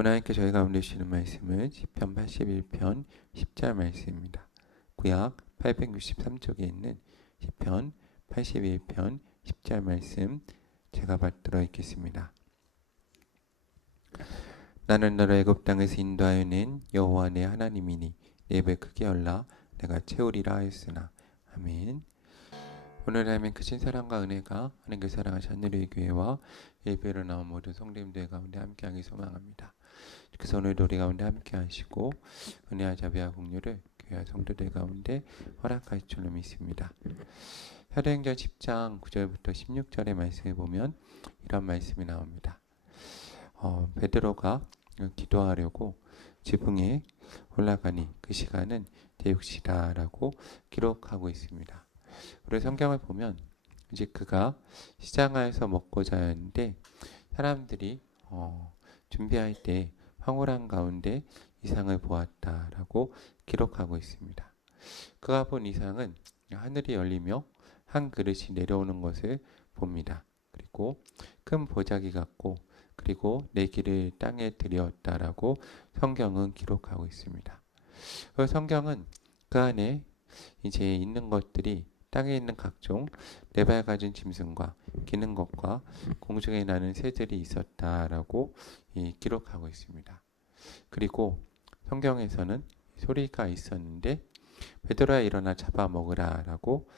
오늘 함께 저희 가운데 주시는 말씀은 시편 81편 10절 말씀입니다. 구약 863쪽에 있는 시편 81편 10절 말씀 제가 받들어 읽겠습니다. 나는 너를 애굽 땅에서 인도하여 낸 여호와 내 하나님이니 내 입을 크게 열라 내가 채우리라 하였으나. 아멘. 오늘 하나님 크신 사랑과 은혜가 하나님께 사랑하신 하늘의 교회와 예배로 나온 모든 성도님들 가운데 함께하기 소망합니다. 그래서 오늘도 우리 가운데 함께 하시고 은혜와 자비와 공유를 교회와 성도들 가운데 허락하실 줄로 믿습니다. 사도행전 10장 9절부터 16절의 말씀을 보면 이런 말씀이 나옵니다. 베드로가 기도하려고 지붕에 올라가니 그 시간은 대육시다라고 기록하고 있습니다. 우리 성경을 보면 이제 그가 시장에서 먹고자 하는데 사람들이 준비할 때 황홀한 가운데 이상을 보았다라고 기록하고 있습니다. 그가 본 이상은 하늘이 열리며 한 그릇이 내려오는 것을 봅니다. 그리고 큰 보자기 같고 그리고 내 길을 땅에 들였다라고 성경은 기록하고 있습니다. 그 성경은 그 안에 이제 있는 것들이 땅에 있는 각종 네 발 가진 짐승과 기는 것과 공중에 나는 새들이 있었다라고 기록하고 있습니다. 그리고 성경에서는 소리가 있었는데 베드로야 일어나 잡아먹으라라고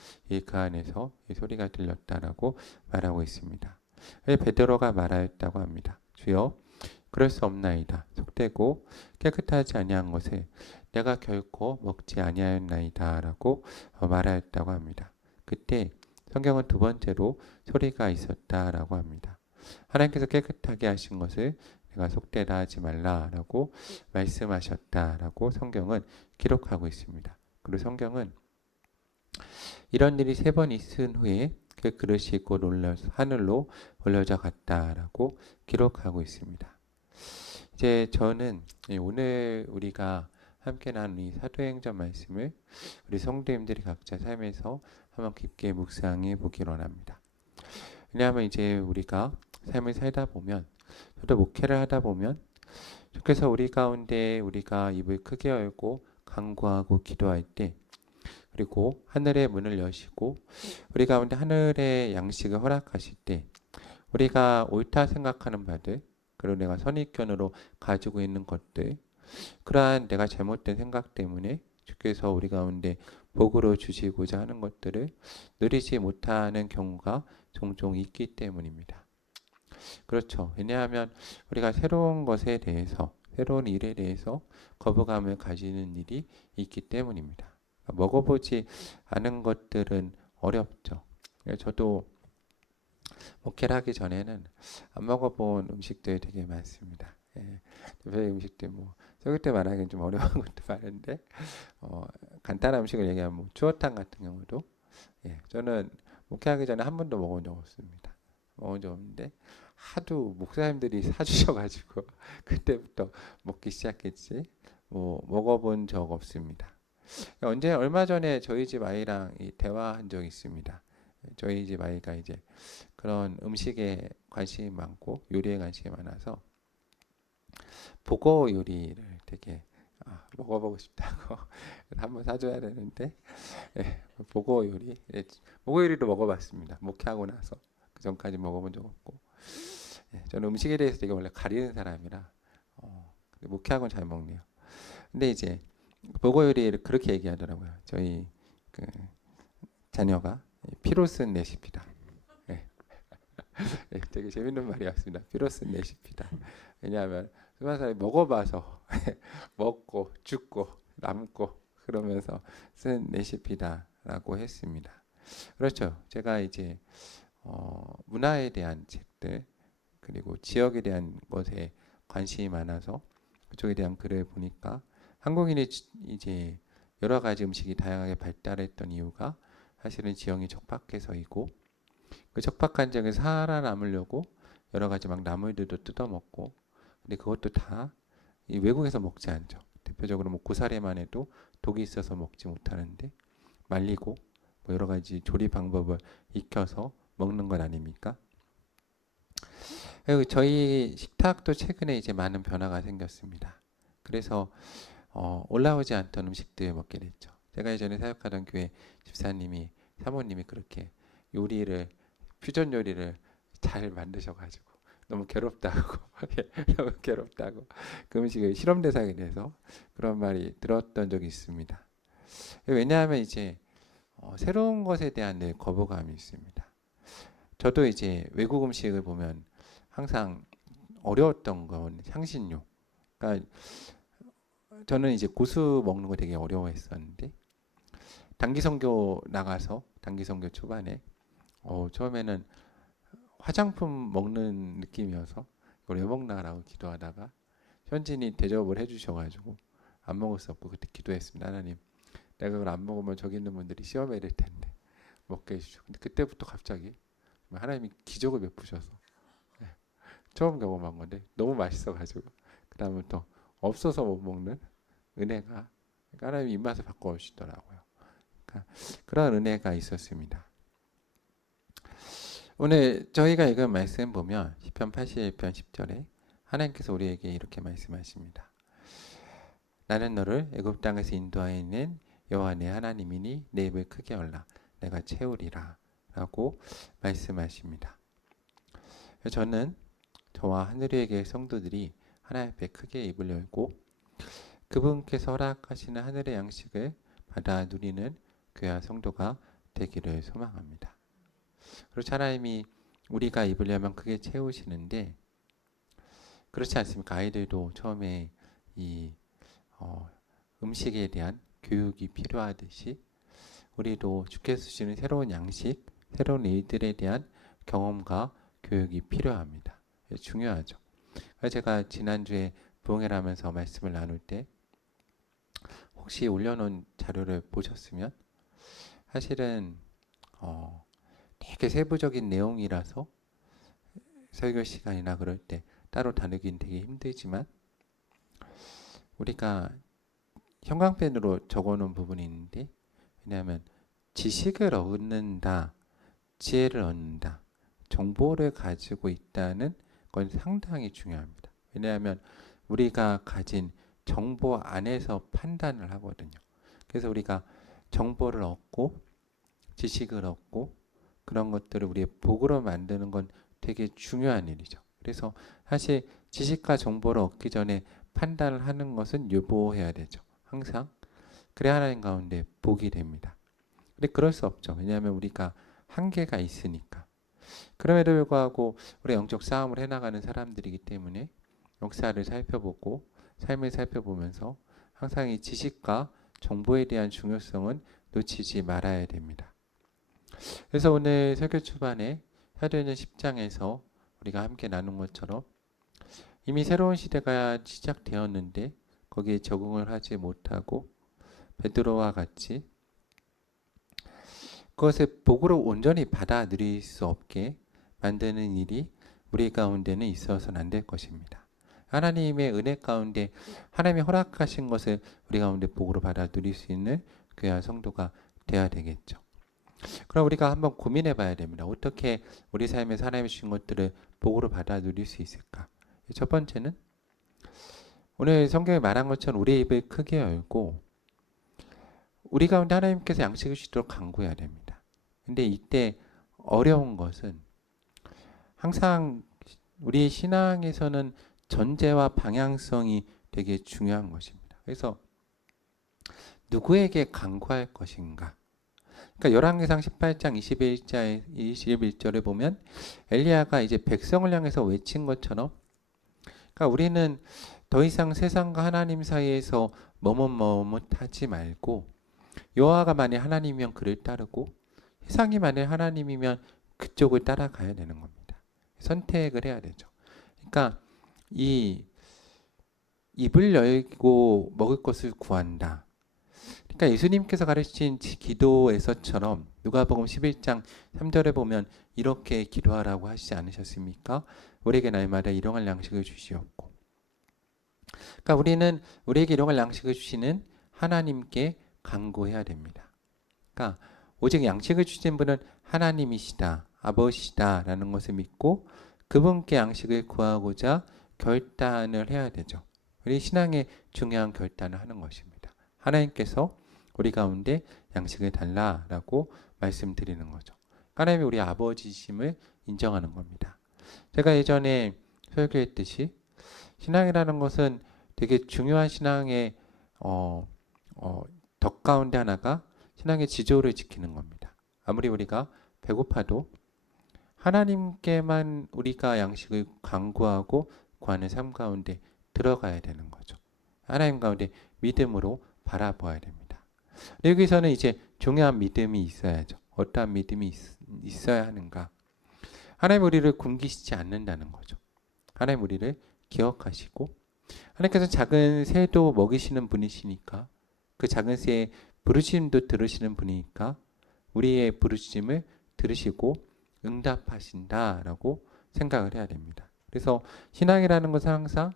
그 안에서 소리가 들렸다라고 말하고 있습니다. 베드로가 말하였다고 합니다. 주여 그럴 수 없나이다. 속되고 깨끗하지 아니한 것을 내가 결코 먹지 아니하였나이다라고 말하였다고 합니다. 그때 성경은 두 번째로 소리가 있었다라고 합니다. 하나님께서 깨끗하게 하신 것을 내가 속되다 하지 말라라고 말씀하셨다라고 성경은 기록하고 있습니다. 그리고 성경은 이런 일이 3번 있은 후에 그 그릇이 곧 하늘로 올려져 갔다라고 기록하고 있습니다. 이제 저는 오늘 우리가 함께 나눈 이 사도행전 말씀을 우리 성도님들이 각자 삶에서 한번 깊게 묵상해 보기를 원합니다. 왜냐하면 이제 우리가 삶을 살다 보면 저도 목회를 하다 보면 주께서 우리 가운데 우리가 입을 크게 열고 간구하고 기도할 때 그리고 하늘의 문을 여시고 우리 가운데 하늘의 양식을 허락하실 때 우리가 옳다 생각하는 바들 그리고 내가 선입견으로 가지고 있는 것들 그러한 내가 잘못된 생각 때문에 주께서 우리 가운데 복으로 주시고자 하는 것들을 누리지 못하는 경우가 종종 있기 때문입니다. 그렇죠. 왜냐하면 우리가 새로운 것에 대해서 새로운 일에 대해서 거부감을 가지는 일이 있기 때문입니다. 먹어보지 않은 것들은 어렵죠. 저도 목회를 하기 전에는 안 먹어본 음식들이 되게 많습니다. 왜 음식들 썩을 때 말하기는 좀 어려운 것도 많은데 간단한 음식을 얘기하면 추어탕 같은 경우도 저는 목회하기 전에 한 번도 먹어본 적 없습니다. 먹은 적 없는데 하도 목사님들이 사주셔가지고 그때부터 먹기 시작했지 먹어본 적 없습니다. 얼마 전에 저희 집 아이랑 대화한 적이 있습니다. 저희 집 아이가 이제 그런 음식에 관심이 많고 요리에 관심이 많아서 보고 요리를 되게 먹어보고 싶다고 한번 사줘야 되는데 보고 요리 보고 요리도 먹어봤습니다. 목회하고 나서 그 전까지 먹어본 적 없고 저는 음식에 대해서 되게 원래 가리는 사람이라 목회하고는 잘 먹네요. 근데 이제 보고 요리를 그렇게 얘기하더라고요. 저희 그 자녀가 피로 쓴 레시피다. 되게 재밌는 말이었습니다. 피로 쓴 레시피다. 왜냐하면 수많은 사람이 먹어봐서 먹고 죽고 남고 그러면서 쓴 레시피다라고 했습니다. 그렇죠. 제가 이제 문화에 대한 책들 그리고 지역에 대한 것에 관심이 많아서 그쪽에 대한 글을 보니까 한국인이 이제 여러 가지 음식이 다양하게 발달했던 이유가 사실은 지형이 척박해서이고 그 척박한 지역에서 살아남으려고 여러 가지 막 나물들도 뜯어먹고 근데 그것도 다 이 외국에서 먹지 않죠. 대표적으로 고사리만 해도 독이 있어서 먹지 못하는데 말리고 여러 가지 조리 방법을 익혀서 먹는 것 아닙니까? 그리고 저희 식탁도 최근에 이제 많은 변화가 생겼습니다. 그래서 올라오지 않던 음식들 먹게 됐죠. 제가 예전에 사역하던 교회 집사님이 사모님이 그렇게 요리를 퓨전 요리를 잘 만드셔가지고 너무 괴롭다고 너무 괴롭다고 그 음식을 실험 대상이 돼서 그런 말이 들었던 적이 있습니다. 왜냐하면 이제 새로운 것에 대한 늘 거부감이 있습니다. 저도 이제 외국 음식을 보면 항상 어려웠던 건 향신료. 그러니까 저는 이제 고수 먹는 거 되게 어려워했었는데 단기 선교 나가서 단기 선교 초반에 처음에는 화장품 먹는 느낌이어서 이걸 왜 먹나라고 기도하다가 현진이 대접을 해주셔가지고 안 먹을 수 없고 그때 기도했습니다. 하나님, 내가 그걸 안 먹으면 저기 있는 분들이 시험에 될 텐데 먹게 해주시고. 근데 그때부터 갑자기 하나님이 기적을 베푸셔서 처음 경험한 건데 너무 맛있어가지고 그 다음부터 없어서 못 먹는 은혜가 하나님이 입맛을 바꿔주시더라고요. 그러니까 그런 은혜가 있었습니다. 오늘 저희가 읽은 말씀 보면 시편 81편 10절에 하나님께서 우리에게 이렇게 말씀하십니다. 나는 너를 애굽 땅에서 인도하여낸 여호와 내 하나님이니 내 입을 크게 열라 내가 채우리라 라고 말씀하십니다. 저는 저와 하늘의 교회 성도들이 하나님 앞에 크게 입을 열고 그분께서 허락하시는 하늘의 양식을 받아 누리는 교회와 성도가 되기를 소망합니다. 그렇죠. 하나님이 우리가 입을 열면 크게 채우시는데 그렇지 않습니까? 아이들도 처음에 이 음식에 대한 교육이 필요하듯이 우리도 주께서 주시는 새로운 양식, 새로운 일들에 대한 경험과 교육이 필요합니다. 중요하죠. 제가 지난주에 부흥회를 하면서 말씀을 나눌 때 혹시 올려놓은 자료를 보셨으면 사실은 되게 세부적인 내용이라서 설교 시간이나 그럴 때 따로 다루긴 되게 힘들지만 우리가 형광펜으로 적어놓은 부분이 있는데 왜냐하면 지식을 얻는다, 지혜를 얻는다, 정보를 가지고 있다는 건 상당히 중요합니다. 왜냐하면 우리가 가진 정보 안에서 판단을 하거든요. 그래서 우리가 정보를 얻고 지식을 얻고 그런 것들을 우리의 복으로 만드는 건 되게 중요한 일이죠. 그래서 사실 지식과 정보를 얻기 전에 판단을 하는 것은 유보해야 되죠. 항상. 그래야 하나님 가운데 복이 됩니다. 근데 그럴 수 없죠. 왜냐하면 우리가 한계가 있으니까. 그럼에도 불구하고 우리 영적 싸움을 해나가는 사람들이기 때문에 역사를 살펴보고 삶을 살펴보면서 항상 이 지식과 정보에 대한 중요성은 놓치지 말아야 됩니다. 그래서 오늘 설교 초반에 사도행전 10장에서 우리가 함께 나눈 것처럼 이미 새로운 시대가 시작되었는데 거기에 적응을 하지 못하고 베드로와 같이 그것을 복으로 온전히 받아들일 수 없게 만드는 일이 우리 가운데는 있어서는 안 될 것입니다. 하나님의 은혜 가운데 하나님이 허락하신 것을 우리 가운데 복으로 받아들일 수 있는 교회와 성도가 되어야 되겠죠. 그럼 우리가 한번 고민해 봐야 됩니다. 어떻게 우리 삶에서 하나님이 주신 것들을 복으로 받아들일 수 있을까? 첫 번째는 오늘 성경에 말한 것처럼 우리의 입을 크게 열고 우리 가운데 하나님께서 양식을 주시도록 간구해야 됩니다. 근데 이때 어려운 것은 항상 우리 신앙에서는 전제와 방향성이 되게 중요한 것입니다. 그래서 누구에게 간구할 것인가? 그러니까 열왕기상 18장 21절에 보면 엘리야가 이제 백성을 향해서 외친 것처럼 그러니까 우리는 더 이상 세상과 하나님 사이에서 머뭇머뭇하지 말고 여호와가 만일 하나님이면 그를 따르고 세상이 만일 하나님이면 그쪽을 따라가야 되는 겁니다. 선택을 해야 되죠. 그러니까 이 입을 열고 먹을 것을 구한다. 그러니까 예수님께서 가르친 기도에서처럼 누가복음 11장 3절에 보면 이렇게 기도하라고 하시지 않으셨습니까? 우리에게 날마다 일용할 양식을 주시옵고. 그러니까 우리는 우리에게 일용할 양식을 주시는 하나님께 간구해야 됩니다. 그러니까 오직 양식을 주신 분은 하나님이시다, 아버지시다라는 것을 믿고 그분께 양식을 구하고자 결단을 해야 되죠. 우리 신앙의 중요한 결단을 하는 것입니다. 하나님께서 우리 가운데 양식을 달라라고 말씀드리는 거죠. 하나님이 우리 아버지심을 인정하는 겁니다. 제가 예전에 설교했듯이 신앙이라는 것은 되게 중요한 신앙의 덕 가운데 하나가 신앙의 지조를 지키는 겁니다. 아무리 우리가 배고파도 하나님께만 우리가 양식을 간구하고 구하는 삶 가운데 들어가야 되는 거죠. 하나님 가운데 믿음으로 바라보아야 됩니다. 여기서는 이제 중요한 믿음이 있어야죠. 어떠한 믿음이 있어야 하는가? 하나님 우리를 굶기시지 않는다는 거죠. 하나님 우리를 기억하시고 하나님께서 작은 새도 먹이시는 분이시니까 그 작은 새의 부르짖음도 들으시는 분이니까 우리의 부르짖음을 들으시고 응답하신다라고 생각을 해야 됩니다. 그래서 신앙이라는 것은 항상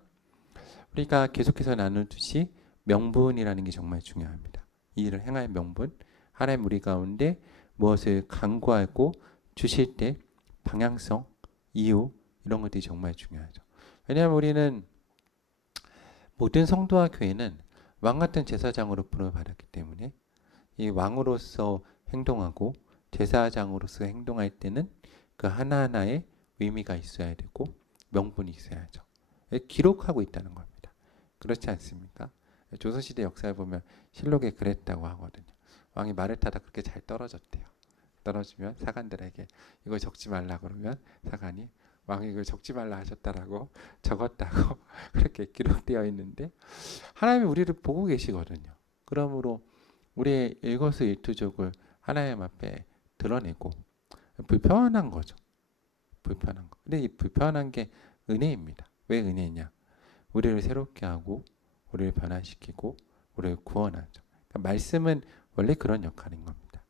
우리가 계속해서 나누듯이 명분이라는 게 정말 중요합니다. 이 일을 행할 명분, 하나님 우리 가운데 무엇을 간구하고 주실 때 방향성, 이유 이런 것들이 정말 중요하죠. 왜냐하면 우리는 모든 성도와 교회는 왕 같은 제사장으로 부름받았기 때문에 이 왕으로서 행동하고 제사장으로서 행동할 때는 그 하나하나의 의미가 있어야 되고 명분이 있어야죠. 기록하고 있다는 겁니다. 그렇지 않습니까? 조선시대 역사를 보면 실록에 그랬다고 하거든요. 왕이 말을 타다 그렇게 잘 떨어졌대요. 떨어지면 사관들에게 이걸 적지 말라 그러면 사관이 왕이 이걸 적지 말라 하셨다라고 적었다고 그렇게 기록되어 있는데 하나님이 우리를 보고 계시거든요. 그러므로 우리의 일거수일투족을 하나님 앞에 드러내고 불편한 거죠. 불편한 거. 근데 이 불편한 게 은혜입니다. 왜 은혜냐? 우리를 새롭게 하고 우리를 변화시키고 우리를 구원하죠. 그러니까 말씀은 원래 그런 역할인 겁니다.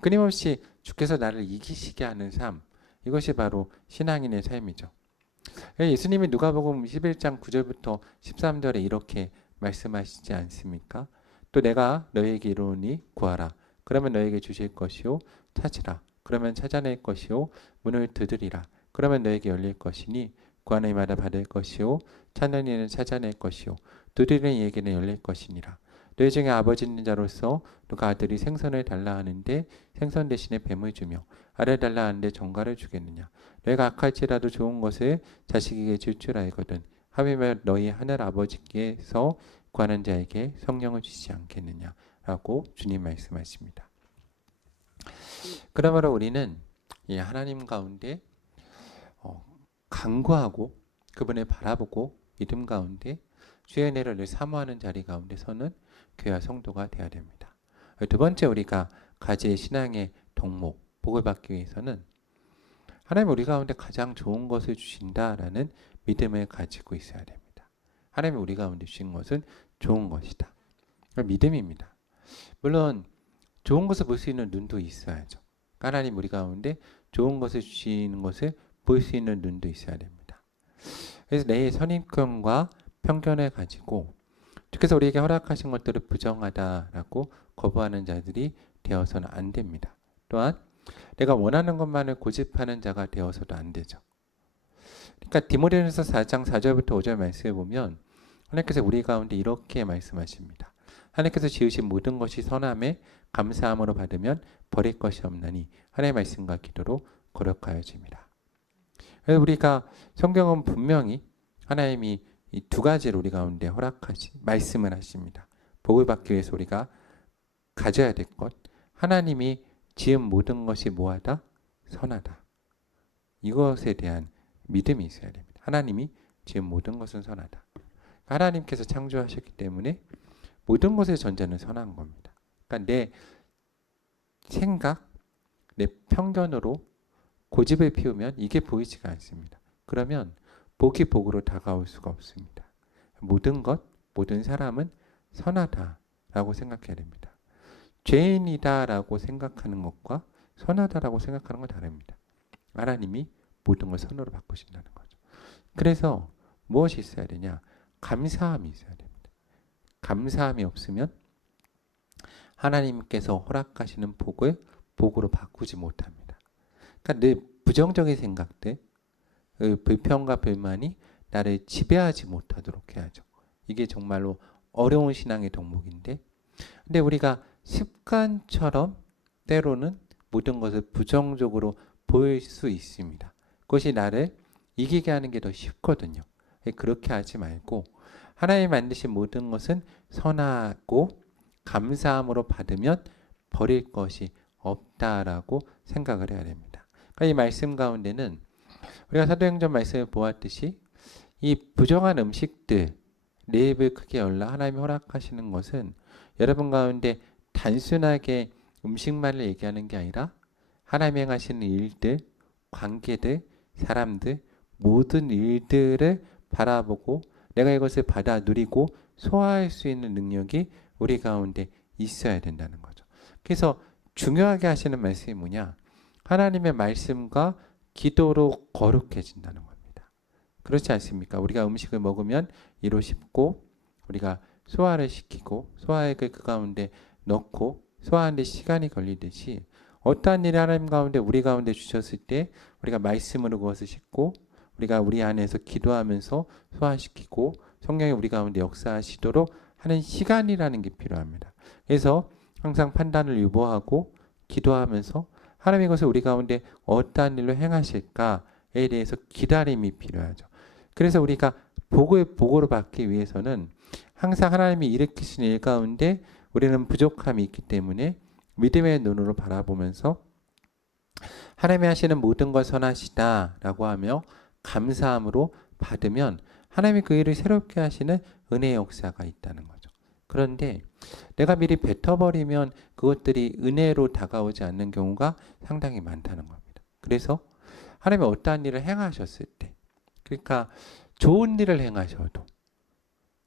끊임없이 주께서 나를 이기시게 하는 삶, 이것이 바로 신앙인의 삶이죠. 예수님이 누가복음 11장 9절부터 13절에 이렇게 말씀하시지 않습니까? 또 내가 너희에게 이르노니 구하라. 그러면 너희에게 주실 것이요. 찾으라. 그러면 찾아낼 것이요. 문을 두드리라. 그러면 너희에게 열릴 것이니 구하는 이마다 받을 것이요. 찾는 이는 찾아낼 것이요. 두드리는 이에게는 열릴 것이니라. 너희 중에 아버지 있는 자로서 누가 아들이 생선을 달라 하는데 생선 대신에 뱀을 주며 알을 달라 하는데 정갈을 주겠느냐. 너희가 악할지라도 좋은 것을 자식에게 줄 줄 알거든. 하물며 너희 하늘 아버지께서 구하는 자에게 성령을 주시지 않겠느냐라고 주님 말씀하십니다. 그러므로 우리는 이 하나님 가운데 간구하고 그분을 바라보고 믿음 가운데 주의 은혜를 늘 사모하는 자리 가운데서는 교회와 성도가 되어야 됩니다. 두 번째 우리가 가질 신앙의 덕목, 복을 받기 위해서는 하나님 우리 가운데 가장 좋은 것을 주신다라는 믿음을 가지고 있어야 됩니다. 하나님이 우리 가운데 주신 것은 좋은 것이다. 믿음입니다. 물론 좋은 것을 볼 수 있는 눈도 있어야죠. 하나님 우리 가운데 좋은 것을 주시는 것을 볼 수 있는 눈도 있어야 됩니다. 그래서 내 선입견과 편견을 가지고 주께서 우리에게 허락하신 것들을 부정하다라고 거부하는 자들이 되어서는 안 됩니다. 또한 내가 원하는 것만을 고집하는 자가 되어서도 안 되죠. 그러니까 디모데전서 4장 4절부터 5절 말씀을 보면 하나님께서 우리 가운데 이렇게 말씀하십니다. 하나님께서 지으신 모든 것이 선함에 감사함으로 받으면 버릴 것이 없나니 하나님의 말씀과 기도로 거룩하여집니다. 그래서 우리가 성경은 분명히 하나님이 이 두 가지를 우리 가운데 말씀을 하십니다. 복을 받기 위해서 우리가 가져야 될 것, 하나님이 지은 모든 것이 뭐하다? 선하다. 이것에 대한 믿음이 있어야 됩니다. 하나님이 지은 모든 것은 선하다. 하나님께서 창조하셨기 때문에 모든 것의 전제는 선한 겁니다. 그러니까 내 생각, 내 편견으로 고집을 피우면 이게 보이지가 않습니다. 그러면 복이 복으로 다가올 수가 없습니다. 모든 것, 모든 사람은 선하다라고 생각해야 됩니다. 죄인이다라고 생각하는 것과 선하다라고 생각하는 건 다릅니다. 하나님이 모든 걸 선으로 바꾸신다는 거죠. 그래서 무엇이 있어야 되냐? 감사함이 있어야 됩니다. 감사함이 없으면 하나님께서 허락하시는 복을 복으로 바꾸지 못합니다. 그러니까 늘 부정적인 생각들, 그 불평과 불만이 나를 지배하지 못하도록 해야죠. 이게 정말로 어려운 신앙의 덕목인데, 근데 우리가 습관처럼 때로는 모든 것을 부정적으로 보일 수 있습니다. 그것이 나를 이기게 하는 게 더 쉽거든요. 그렇게 하지 말고 하나님이 만드신 모든 것은 선하고 감사함으로 받으면 버릴 것이 없다라고 생각을 해야 됩니다. 그러니까 이 말씀 가운데는 우리가 사도행전 말씀을 보았듯이 이 부정한 음식들 내 입을 크게 열라 하나님이 허락하시는 것은 여러분 가운데 단순하게 음식만을 얘기하는 게 아니라 하나님이 행하시는 일들, 관계들, 사람들 모든 일들을 바라보고 내가 이것을 받아 누리고 소화할 수 있는 능력이 우리 가운데 있어야 된다는 거죠. 그래서 중요하게 하시는 말씀이 뭐냐? 하나님의 말씀과 기도로 거룩해진다는 겁니다. 그렇지 않습니까? 우리가 음식을 먹으면 이로 씹고 우리가 소화를 시키고 소화액을 그 가운데 넣고 소화하는 데 시간이 걸리듯이 어떠한 일을 하나님 가운데 우리 가운데 주셨을 때 우리가 말씀으로 그것을 싣고 우리가 우리 안에서 기도하면서 소화시키고 성령이 우리 가운데 역사하시도록 하는 시간이라는 게 필요합니다. 그래서 항상 판단을 유보하고 기도하면서 하나님의 것을 우리 가운데 어떠한 일로 행하실까에 대해서 기다림이 필요하죠. 그래서 우리가 보고를 받기 위해서는 항상 하나님이 일으키신 일 가운데 우리는 부족함이 있기 때문에 믿음의 눈으로 바라보면서 하나님이 하시는 모든 것 선하시다라고 하며 감사함으로 받으면 하나님이 그 일을 새롭게 하시는 은혜의 역사가 있다는 거죠. 그런데 내가 미리 뱉어버리면 그것들이 은혜로 다가오지 않는 경우가 상당히 많다는 겁니다. 그래서 하나님이 어떠한 일을 행하셨을 때, 그러니까 좋은 일을 행하셔도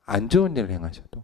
안 좋은 일을 행하셔도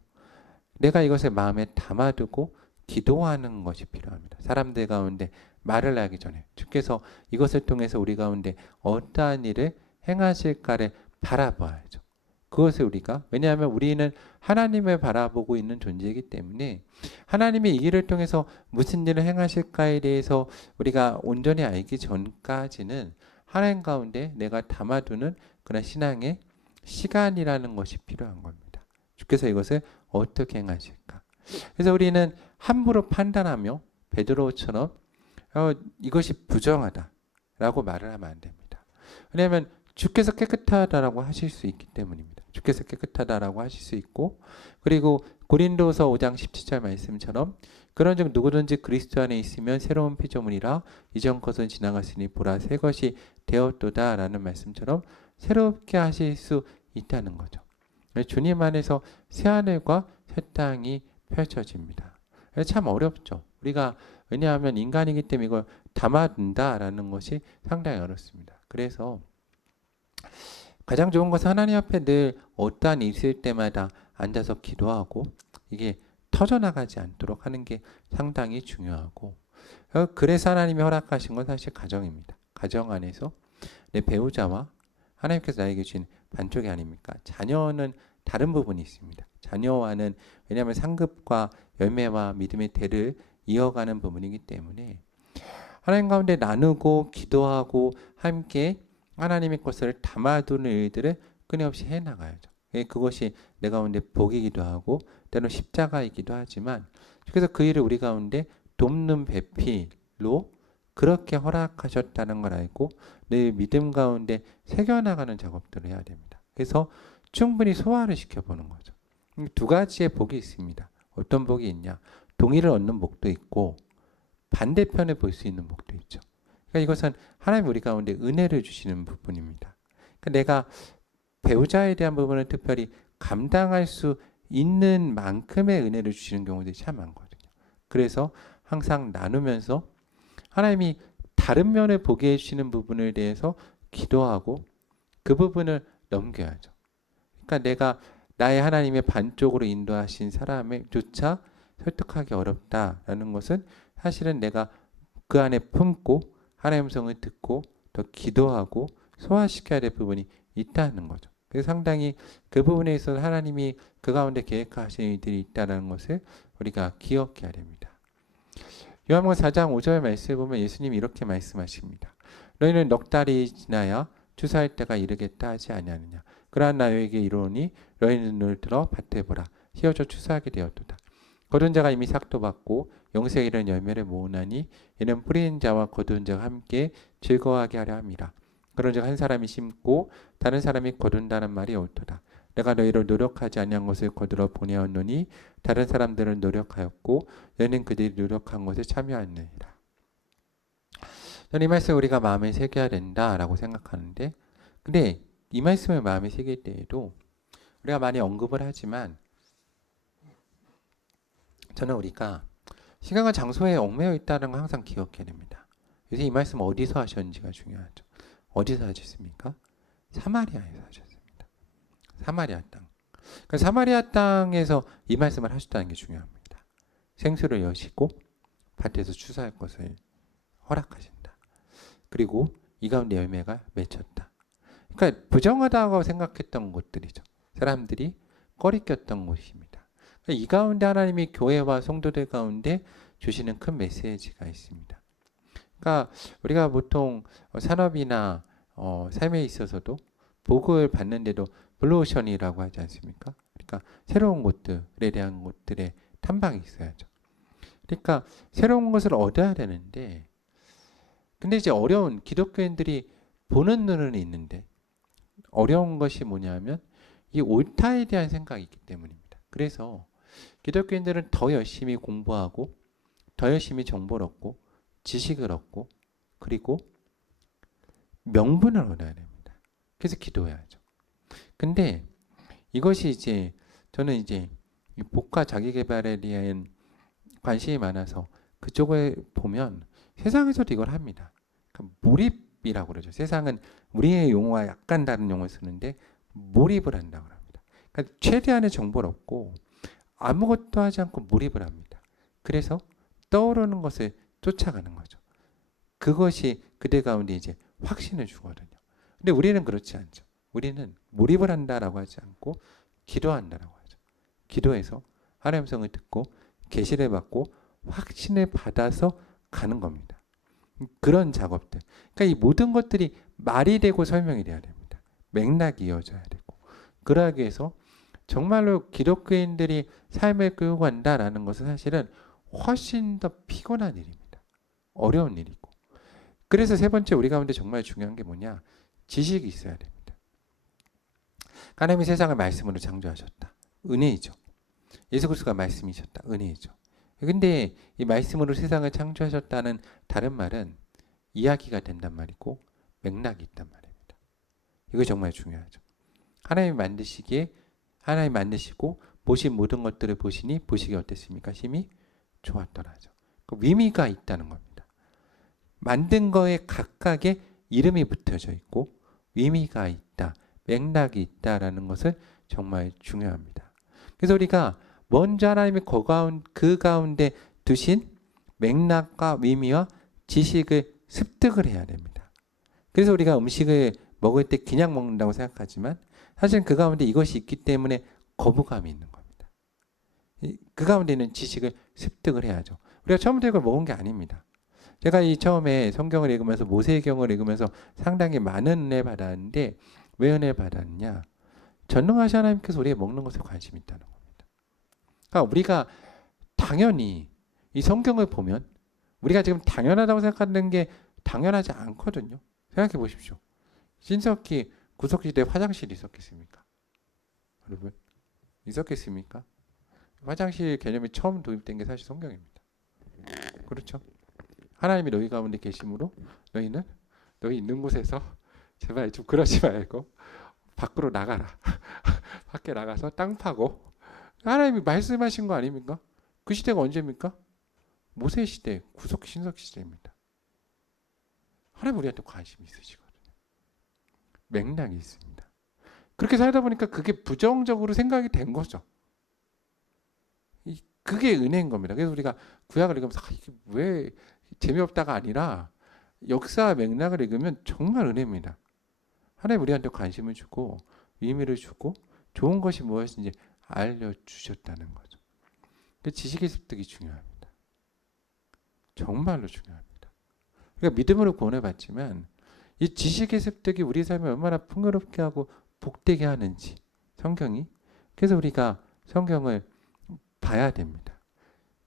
내가 이것을 마음에 담아두고 기도하는 것이 필요합니다. 사람들 가운데 말을 하기 전에 주께서 이것을 통해서 우리 가운데 어떠한 일을 행하실까를 바라봐야죠. 그것을 우리가, 왜냐하면 우리는 하나님을 바라보고 있는 존재이기 때문에 하나님이 이 일을 통해서 무슨 일을 행하실까에 대해서 우리가 온전히 알기 전까지는 하나님 가운데 내가 담아두는 그런 신앙의 시간이라는 것이 필요한 겁니다. 주께서 이것을 어떻게 행하실까? 그래서 우리는 함부로 판단하며 베드로처럼 이것이 부정하다라고 말을 하면 안 됩니다. 왜냐하면 주께서 깨끗하다라고 하실 수 있기 때문입니다. 주께서 깨끗하다라고 하실 수 있고, 그리고 고린도서 5장 17절 말씀처럼 그런즉 누구든지 그리스도 안에 있으면 새로운 피조물이라 이전 것은 지나갔으니 보라 새 것이 되었도다라는 말씀처럼 새롭게 하실 수 있다는 거죠. 주님 안에서 새 하늘과 새 땅이 펼쳐집니다. 참 어렵죠. 우리가 왜냐하면 인간이기 때문에 이걸 담아둔다라는 것이 상당히 어렵습니다. 그래서 가장 좋은 것은 하나님 앞에 늘 어떠한 일이 있을 때마다 앉아서 기도하고 이게 터져나가지 않도록 하는 게 상당히 중요하고, 그래서 하나님이 허락하신 건 사실 가정입니다. 가정 안에서 내 배우자와 하나님께서 나에게 주신 반쪽이 아닙니까? 자녀는 다른 부분이 있습니다. 자녀와는 왜냐하면 상급과 열매와 믿음의 대를 이어가는 부분이기 때문에 하나님 가운데 나누고 기도하고 함께 하나님의 것을 담아두는 일들을 끊임없이 해나가야죠. 그것이 내 가운데 복이기도 하고 때로는 십자가이기도 하지만 그래서 그 일을 우리 가운데 돕는 배필로 그렇게 허락하셨다는 걸 알고 내 믿음 가운데 새겨나가는 작업들을 해야 됩니다. 그래서 충분히 소화를 시켜보는 거죠. 두 가지의 복이 있습니다. 어떤 복이 있냐? 동의를 얻는 복도 있고 반대편을 볼 수 있는 복도 있죠. 그러니까 이것은 하나님 우리 가운데 은혜를 주시는 부분입니다. 그러니까 내가 배우자에 대한 부분은 특별히 감당할 수 있는 만큼의 은혜를 주시는 경우들이 참 많거든요. 그래서 항상 나누면서 하나님이 다른 면을 보게 해주시는 부분에 대해서 기도하고 그 부분을 넘겨야죠. 그러니까 내가 나의 하나님의 반쪽으로 인도하신 사람조차 설득하기 어렵다라는 것은 사실은 내가 그 안에 품고 하나님의 음성을 듣고 더 기도하고 소화시켜야 될 부분이 있다는 거죠. 그래서 상당히 그 부분에 있어서 하나님이 그 가운데 계획하신 일들이 있다는 것을 우리가 기억해야 됩니다. 요한복음 4장 5절 말씀을 보면 예수님이 이렇게 말씀하십니다. 너희는 넉 달이 지나야 추수할 때가 이르겠다 하지 아니하느냐. 그러한 나에게 이르노니 너희는 눈을 들어 밭에 보라. 희어져 추수하게 되었도다. 거둔 자가 이미 삭도 받고 영생에 이른 열매를 모으나니 이는 뿌리는 자와 거둔 자가 함께 즐거워하게 하려 함이라. 그런즉 한 사람이 심고 다른 사람이 거둔다는 말이 옳도다. 내가 너희를 노력하지 아니한 것을 거두러 보내었노니 다른 사람들은 노력하였고 너희는 그들이 노력한 것에 참여하느니라. 저는 이 말씀 우리가 마음에 새겨야 된다라고 생각하는데, 근데 이 말씀을 마음에 새길 때에도 우리가 많이 언급을 하지만 저는 우리가 시간과 장소에 얽매여 있다는 걸 항상 기억해야 됩니다. 요새 이 말씀 어디서 하셨는지가 중요하죠. 어디서 하셨습니까? 사마리아에서 하셨습니다. 사마리아 땅. 그러니까 사마리아 땅에서 이 말씀을 하셨다는 게 중요합니다. 생수를 여시고 밭에서 추수할 것을 허락하신다. 그리고 이 가운데 열매가 맺혔다. 그러니까 부정하다고 생각했던 곳들이죠. 사람들이 꺼리꼈던 곳입니다. 그러니까 이 가운데 하나님이 교회와 성도들 가운데 주시는 큰 메시지가 있습니다. 그러니까 우리가 보통 산업이나 삶에 있어서도 복을 받는데도 블루오션이라고 하지 않습니까? 그러니까 새로운 것들에 대한 것들의 탐방이 있어야죠. 그러니까 새로운 것을 얻어야 되는데, 근데 이제 어려운 기독교인들이 보는 눈은 있는데 어려운 것이 뭐냐면 이 옳다에 대한 생각이 있기 때문입니다. 그래서 기독교인들은 더 열심히 공부하고 더 열심히 정보를 얻고 지식을 얻고 그리고 명분을 얻어야 됩니다. 그래서 기도해야죠. 근데 이것이 이제 저는 이제 복과 자기개발에 대한 관심이 많아서 그쪽에 보면 세상에서도 이걸 합니다. 그러니까 몰입이라고 그러죠. 세상은 우리의 용어와 약간 다른 용어를 쓰는데 몰입을 한다고 합니다. 그러니까 최대한의 정보를 얻고 아무것도 하지 않고 몰입을 합니다. 그래서 떠오르는 것을 쫓아가는 거죠. 그것이 그들 가운데 이제 확신을 주거든요. 근데 우리는 그렇지 않죠. 우리는 몰입을 한다라고 하지 않고 기도한다라고 하죠. 기도해서 하나님의 성을 듣고 계시를 받고 확신을 받아서 가는 겁니다. 그런 작업들. 그러니까 이 모든 것들이 말이 되고 설명이 돼야 됩니다. 맥락이 이어져야 되고. 그러기 위해서 정말로 기독교인들이 삶을 끌고 간다라는 것은 사실은 훨씬 더 피곤한 일입니다. 어려운 일이고. 그래서 세 번째 우리 가운데 정말 중요한 게 뭐냐? 지식이 있어야 됩니다. 하나님이 세상을 말씀으로 창조하셨다. 은혜이죠. 예수 그리스도가 말씀이셨다. 은혜이죠. 근데 이 말씀으로 세상을 창조하셨다는 다른 말은 이야기가 된단 말이고 맥락이 있단 말입니다. 이거 정말 중요하죠. 하나님이 만드시기에 하나님 만드시고 보신 모든 것들을 보시니 보시기 어땠습니까? 심히 좋았더라죠. 그 의미가 있다는 겁니다. 만든 거에 각각의 이름이 붙여져 있고 의미가 있다, 맥락이 있다라는 것은 정말 중요합니다. 그래서 우리가 먼저 하나님이 그 가운데 두신 맥락과 의미와 지식을 습득을 해야 됩니다. 그래서 우리가 음식을 먹을 때 그냥 먹는다고 생각하지만 사실 그 가운데 이것이 있기 때문에 거부감이 있는 겁니다. 그 가운데 있는 지식을 습득을 해야죠. 우리가 처음부터 이걸 먹은 게 아닙니다. 제가 이 처음에 성경을 읽으면서 모세경을 읽으면서 상당히 많은 은혜 받았는데 왜 은혜 받았냐? 전능하신 하나님께서 우리의 먹는 것에 관심이 있다는 겁니다. 그러니까 우리가 당연히 이 성경을 보면 우리가 지금 당연하다고 생각하는 게 당연하지 않거든요. 생각해 보십시오. 신석기 구석시대 화장실이 있었겠습니까? 여러분 있었겠습니까? 화장실 개념이 처음 도입된 게 사실 성경입니다. 그렇죠? 하나님이 너희 가운데 계심으로 너희는 너희 있는 곳에서 제발 좀 그러지 말고 밖으로 나가라. 밖에 나가서 땅 파고 하나님이 말씀하신 거 아닙니까? 그 시대가 언제입니까? 모세 시대, 구석 신석 시대입니다. 하나님 우리한테 관심이 있으시거든요. 맥락이 있습니다. 그렇게 살다 보니까 그게 부정적으로 생각이 된 거죠. 그게 은혜인 겁니다. 그래서 우리가 구약을 읽으면서 이게 왜 재미없다가 아니라 역사 맥락을 읽으면 정말 은혜입니다. 하나님 우리한테 관심을 주고 의미를 주고 좋은 것이 무엇인지 알려주셨다는 거죠. 지식의 습득이 중요합니다. 정말로 중요합니다. 우리가 믿음으로 구원을 받지만 이 지식의 습득이 우리 삶을 얼마나 풍요롭게 하고 복되게 하는지 성경이. 그래서 우리가 성경을 봐야 됩니다.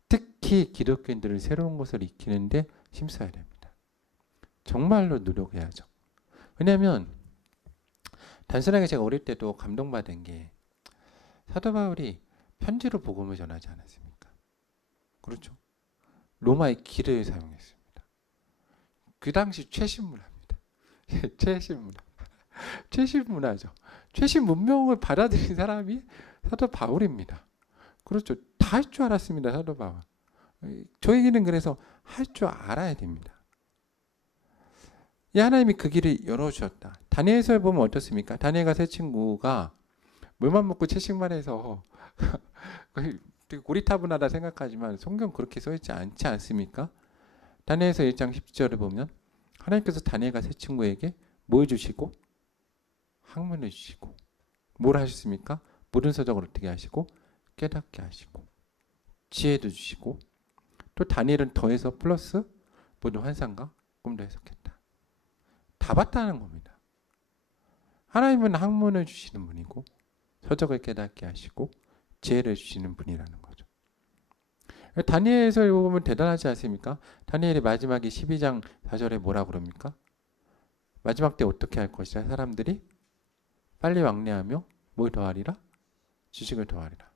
특히 기독교인들을 새로운 것을 익히는데 힘써야 됩니다. 정말로 노력해야죠. 왜냐하면 단순하게 제가 어릴 때도 감동받은 게 사도 바울이 편지로 복음을 전하지 않았습니까? 그렇죠. 로마의 길을 사용했습니다. 그 당시 최신 문화입니다. 최신 문화. 최신 문화죠. 최신 문명을 받아들인 사람이 사도 바울입니다. 그렇죠. 다 할 줄 알았습니다. 사도 바울. 저에게는 그래서 할 줄 알아야 됩니다. 이 하나님이 그 길을 열어주셨다. 다니엘서에 보면 어떻습니까? 다니엘과 세 친구가 물만 먹고 채식만 해서 되게 고리타분하다 생각하지만 성경 그렇게 써있지 않지 않습니까? 다니엘서 1장 10절을 보면 하나님께서 다니엘과 세 친구에게 뭘 주시고 학문을 주시고 뭘 하셨습니까? 모든 서적을 어떻게 하시고 깨닫게 하시고 지혜도 주시고 또 다니엘은 더해서 플러스 모든 환상과 꿈도 해석했다. 다 봤다는 겁니다. 하나님은 학문을 주시는 분이고 서적을 깨닫게 하시고 지혜를 주시는 분이라는 거죠. 다니엘서 보면 대단하지 않습니까? 다니엘이 마지막에 12장 4절에 뭐라 그럽니까? 마지막 때 어떻게 할 것이라 사람들이 빨리 왕래하며 뭘 더하리라? 지식을 더하리라.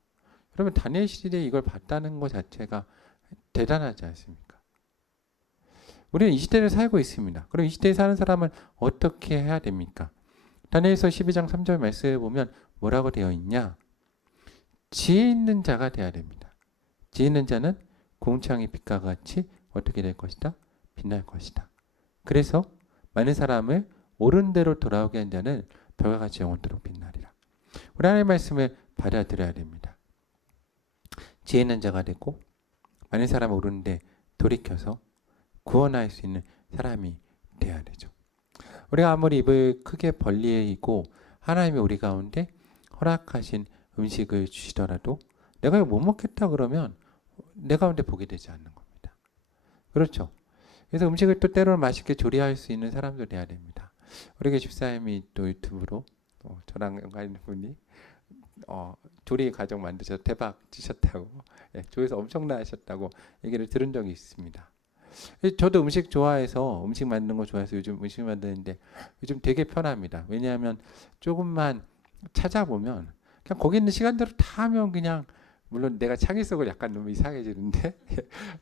여러분 다니엘 시대에 이걸 봤다는 것 자체가 대단하지 않습니까? 우리는 이 시대를 살고 있습니다. 그럼 이 시대에 사는 사람은 어떻게 해야 됩니까? 다니엘서 12장 3절 말씀에 보면 뭐라고 되어 있냐? 지혜 있는 자가 되어야 됩니다. 지혜 있는 자는 공창의 빛과 같이 어떻게 될 것이다? 빛날 것이다. 그래서 많은 사람을 옳은 대로 돌아오게 한 자는 별과 같이 영원토록 빛나리라. 우리 하나님의 말씀을 받아들여야 됩니다. 지혜 있는 자가 되고 많은 사람을 옳은 데 돌이켜서 구원할 수 있는 사람이 되어야 되죠. 우리가 아무리 입을 크게 벌리고 하나님이 우리 가운데 허락하신 음식을 주시더라도 내가 이거 못 먹겠다 그러면 내 가운데 보게 되지 않는 겁니다. 그렇죠. 그래서 음식을 또 때로는 맛있게 조리할 수 있는 사람도 돼야 됩니다. 우리 집사님이 또 유튜브로 저랑 연관 있는 분이 조리 과정 만드셔서 대박 치셨다고, 조회수 엄청나셨다고 얘기를 들은 적이 있습니다. 저도 음식 좋아해서 음식 만드는 거 좋아해서 요즘 음식 만드는데 요즘 되게 편합니다. 왜냐하면 조금만 찾아보면 그냥 거기 있는 시간대로 다 하면 그냥 물론 내가 창의성을 약간 너무 이상해지는데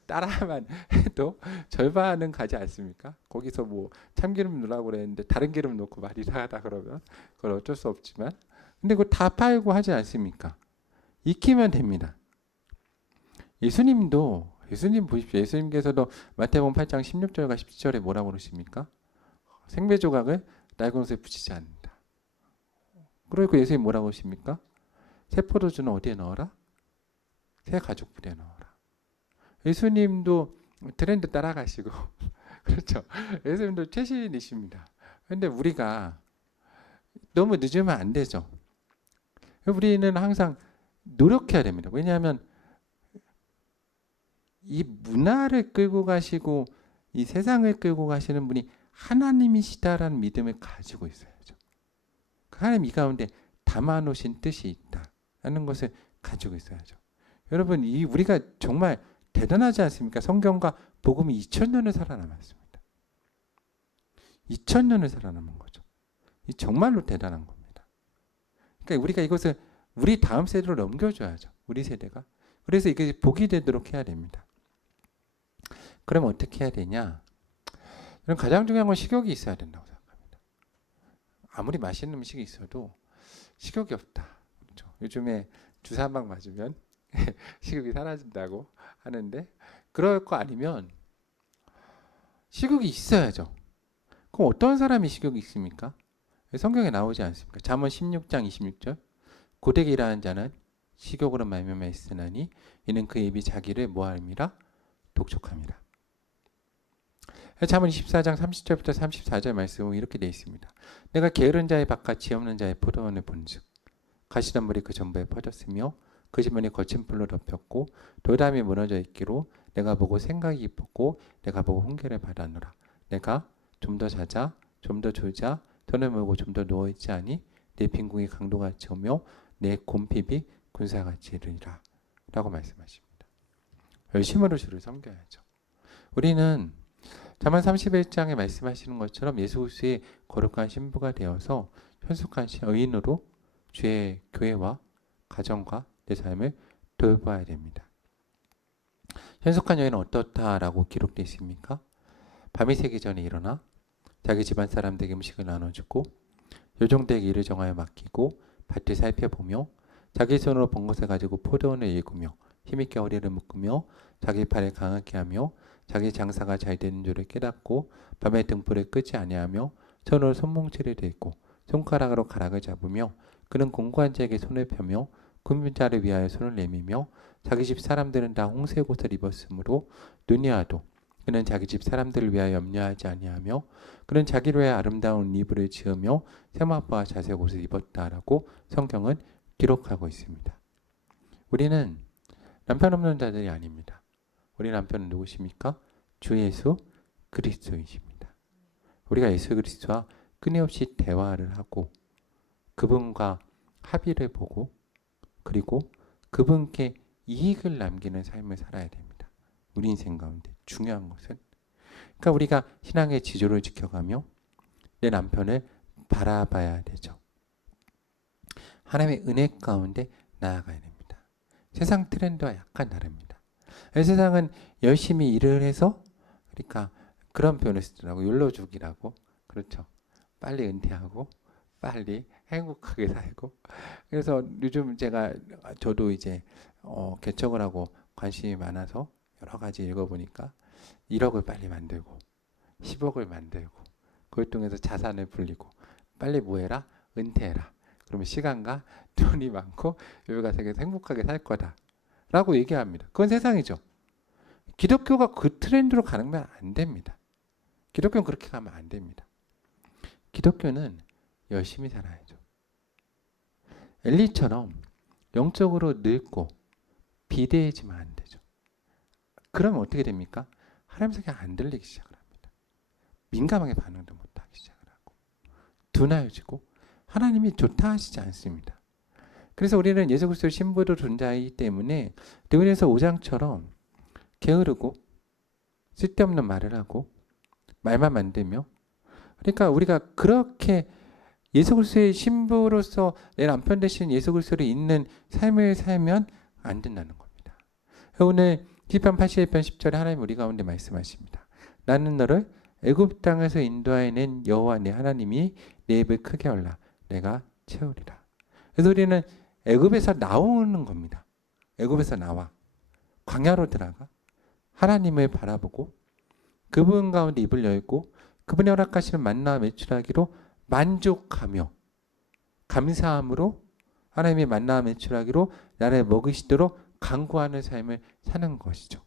따라만 해도 절반은 가지 않습니까? 거기서 뭐 참기름 넣으라고 그랬는데 다른 기름 넣고 말이 이상하다 그러면 그건 어쩔 수 없지만 근데 그거 다 팔고 하지 않습니까? 익히면 됩니다. 예수님 보십시오. 예수님께서도 마태복음 8장 16절과 17절에 뭐라고 그러십니까? 생배조각을 낡은 옷에 붙이지 않는다. 그리고 예수님 뭐라고 하십니까? 새 포도주는 어디에 넣어라? 새 가죽불에 넣어라. 예수님도 트렌드 따라가시고 그렇죠. 예수님도 최신이십니다. 그런데 우리가 너무 늦으면 안 되죠. 우리는 항상 노력해야 됩니다. 왜냐하면 이 문화를 끌고 가시고 이 세상을 끌고 가시는 분이 하나님이시다라는 믿음을 가지고 있어야죠. 하나님 이 가운데 담아놓으신 뜻이 있다라는 것을 가지고 있어야죠. 여러분 우리가 정말 대단하지 않습니까? 성경과 복음이 2000년을 살아남았습니다. 2000년을 살아남은 거죠. 이 정말로 대단한 겁니다. 그러니까 우리가 이것을 우리 다음 세대로 넘겨줘야죠. 우리 세대가. 그래서 이게 복이 되도록 해야 됩니다. 그럼 어떻게 해야 되냐? 그럼 가장 중요한 건 식욕이 있어야 된다고 생각합니다. 아무리 맛있는 음식이 있어도 식욕이 없다. 그렇죠? 요즘에 주사 한 방 맞으면 식욕이 사라진다고 하는데 그럴 거 아니면 식욕이 있어야죠. 그럼 어떤 사람이 식욕이 있습니까? 성경에 나오지 않습니까? 잠언 16장 26절 고되게 일하는 자는 식욕으로 말미암아 있으나니 이는 그 입이 자기를 뭐함이라? 독촉함이라. 잠언 24장 30절부터 34절 말씀은 이렇게 되어 있습니다. 내가 게으른 자의 밭과 지 없는 자의 포도원을 본즉 가시덤불이 그 전부에 퍼졌으며 그 지면이 거친 풀로 덮였고 돌담이 무너져 있기로 내가 보고 생각이 깊었고 내가 보고 훈계를 받았노라. 내가 좀 더 자자 좀 더 졸자. 손을 모으고 좀 더 누워있지 아니. 내 빈궁이 강도같이 오며 내 곰핍이 군사같이 이르리라 라고 말씀하십니다. 열심으로 주를 섬겨야죠. 우리는 잠언 31장에 말씀하시는 것처럼 예수 그리스도의 거룩한 신부가 되어서 현숙한 의인으로 주의 교회와 가정과 내 삶을 돌봐야 됩니다. 현숙한 여인은 어떻다라고 기록되어 있습니까? 밤이 새기 전에 일어나 자기 집안 사람들에게 음식을 나눠주고 요정들에게 일을 정하여 맡기고 밭을 살펴보며 자기 손으로 번 것을 가지고 포도원을 일구며 힘있게 허리를 묶으며 자기 팔을 강하게 하며 자기 장사가 잘 되는 줄을 깨닫고 밤에 등불을 끄지 아니하며 손으로 손뭉치를 들고 손가락으로 가락을 잡으며 그는 공고한 자에게 손을 펴며 굶은 자를 위하여 손을 내밀며 자기 집 사람들은 다 홍색 옷을 입었으므로 눈이 와도 그는 자기 집 사람들을 위하여 염려하지 아니하며 그는 자기를 위하여 아름다운 이불을 지으며 세마포와 자색 옷을 입었다라고 성경은 기록하고 있습니다. 우리는 남편 없는 자들이 아닙니다. 우리 남편은 누구십니까? 주 예수 그리스도이십니다. 우리가 예수 그리스도와 끊임없이 대화를 하고 그분과 합의를 보고 그리고 그분께 이익을 남기는 삶을 살아야 됩니다. 우리 인생 가운데 중요한 것은 그러니까 우리가 신앙의 지조를 지켜가며 내 남편을 바라봐야 되죠. 하나님의 은혜 가운데 나아가야 됩니다. 세상 트렌드와 약간 다릅니다. 세상은 열심히 일을 해서 그러니까 그런 표현을 쓰더라고. 욜로족이라고. 그렇죠. 빨리 은퇴하고 빨리 행복하게 살고. 그래서 요즘 저도 이제 개척을 하고 관심이 많아서 여러 가지 읽어보니까 1억을 빨리 만들고 10억을 만들고 그걸 통해서 자산을 불리고 빨리 뭐 해라? 은퇴해라. 그러면 시간과 돈이 많고 여유가 생겨서 행복하게 살 거다 라고 얘기합니다. 그건 세상이죠. 기독교가 그 트렌드로 가는 건 안 됩니다. 기독교는 그렇게 가면 안 됩니다. 기독교는 열심히 살아야죠. 엘리처럼 영적으로 늙고 비대해지면 안 되죠. 그러면 어떻게 됩니까? 하나님 소리가 안 들리기 시작을 합니다. 민감하게 반응도 못하기 시작을 하고 둔하여지고 하나님이 좋다 하시지 않습니다. 그래서 우리는 예수 그리스도의 신부로 존재하기 때문에 데브리서 5장처럼 게으르고 쓸데없는 말을 하고 말만 만들며 그러니까 우리가 그렇게 예수 그리스도의 신부로서 내 남편 대신 예수 그리스도를 잇는 삶을 살면 안 된다는 겁니다. 오늘 시편 81편 10절에 하나님 우리 가운데 말씀하십니다. 나는 너를 애굽 땅에서 인도하여 낸 여호와 내 하나님이 내 입을 크게 열라 내가 채우리라. 그래서 우리는 애굽에서 나오는 겁니다. 애굽에서 나와 광야로 들어가 하나님을 바라보고 그분 가운데 입을 열고 그분이 허락하시는 만나와 매출하기로 만족하며 감사함으로 하나님의 만나와 매출하기로 나를 먹이시도록 간구하는 삶을 사는 것이죠.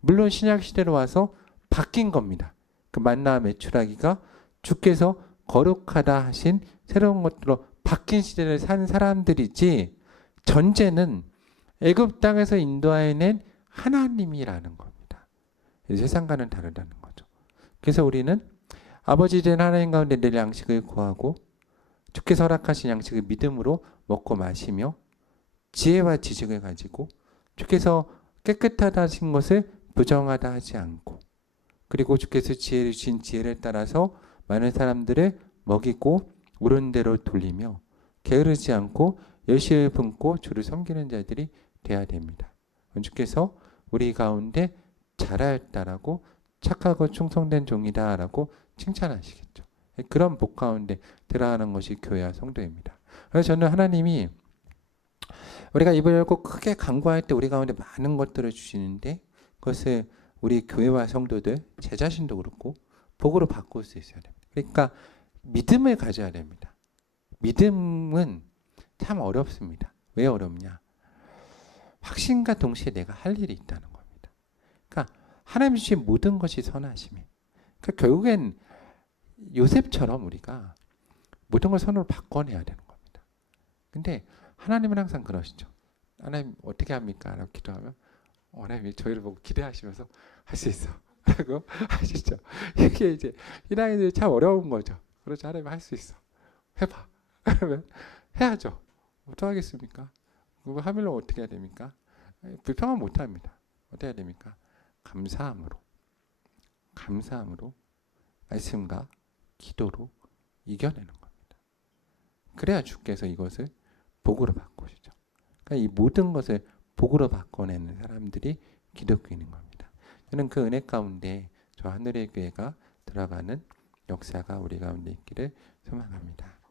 물론 신약 시대로 와서 바뀐 겁니다. 그 만나와 매출하기가 주께서 거룩하다 하신 새로운 것들로 바뀐 시대를 산 사람들이지 전제는 애굽 땅에서 인도하여낸 하나님이라는 겁니다. 세상과는 다르다는 거죠. 그래서 우리는 아버지 된 하나님 가운데 늘 양식을 구하고 주께서 허락하신 양식을 믿음으로 먹고 마시며 지혜와 지식을 가지고 주께서 깨끗하다 하신 것을 부정하다 하지 않고 그리고 주께서 지혜를 주신 지혜를 따라서 많은 사람들을 먹이고 옳은 대로 돌리며 게으르지 않고 열심히 품고 주를 섬기는 자들이 되어야 됩니다. 주께서 우리 가운데 잘하였다라고 착하고 충성된 종이다라고 칭찬하시겠죠. 그런 복 가운데 들어가는 것이 교회와 성도입니다. 그래서 저는 하나님이 우리가 입을 열고 크게 간구할 때 우리 가운데 많은 것들을 주시는데 그것을 우리 교회와 성도들, 제 자신도 그렇고 복으로 바꿀 수 있어야 됩니다. 그러니까 믿음을 가져야 됩니다. 믿음은 참 어렵습니다. 왜 어렵냐? 확신과 동시에 내가 할 일이 있다는 겁니다. 그러니까 하나님 주신 모든 것이 선하심이에요. 그러니까 결국엔 요셉처럼 우리가 모든 걸 선으로 바꿔내야 되는 겁니다. 근데 하나님은 항상 그러시죠. 하나님 어떻게 합니까? 라고 기도하면 하나님이 저희를 보고 기대하시면서 할 수 있어. 라고 하시죠. 이게 이제 신앙인들이 참 어려운 거죠. 그렇지 않으면 할 수 있어. 해봐. 그러면 해야죠. 어떡하겠습니까? 그거 하면 어떻게 해야 됩니까? 불평은 못 합니다. 어떻게 해야 됩니까? 감사함으로. 감사함으로 말씀과 기도로 이겨내는 겁니다. 그래야 주께서 이것을 복으로 바꾸시죠. 그러니까 이 모든 것을 복으로 바꿔내는 사람들이 기독교인인 겁니다. 저는 그 은혜 가운데 저 하늘의 교회가 들어가는 역사가 우리 가운데 있기를 소망합니다.